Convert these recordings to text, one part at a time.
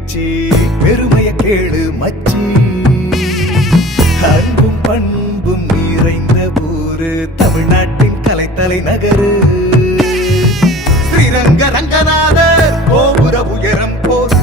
பேச்சு பெருமைய கேளு மச்சி. அன்பும் பண்பும் நிறைந்த ஊரு தமிழ்நாட்டின் கலை தலைநகரு ஸ்ரீரங்க ரங்கநாதர் கோபுர உயரம் போர்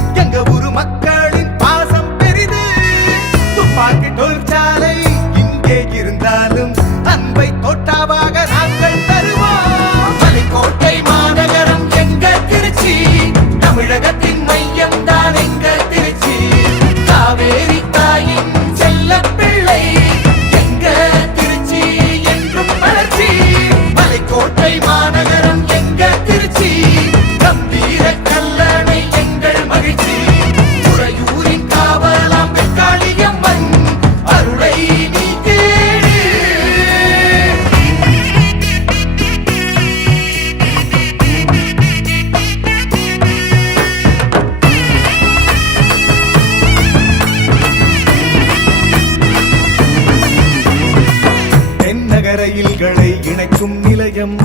ரயில்களை இணைக்கும் நிலையம்.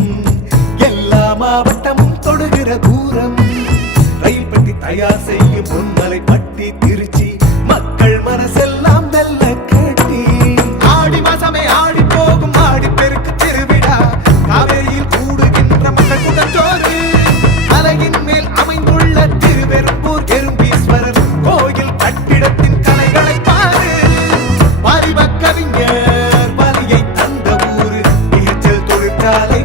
எல்லா மாவட்டமும் தொடுகிற தூரம். ரயில் பெட்டி தயார் செய்ய Cali.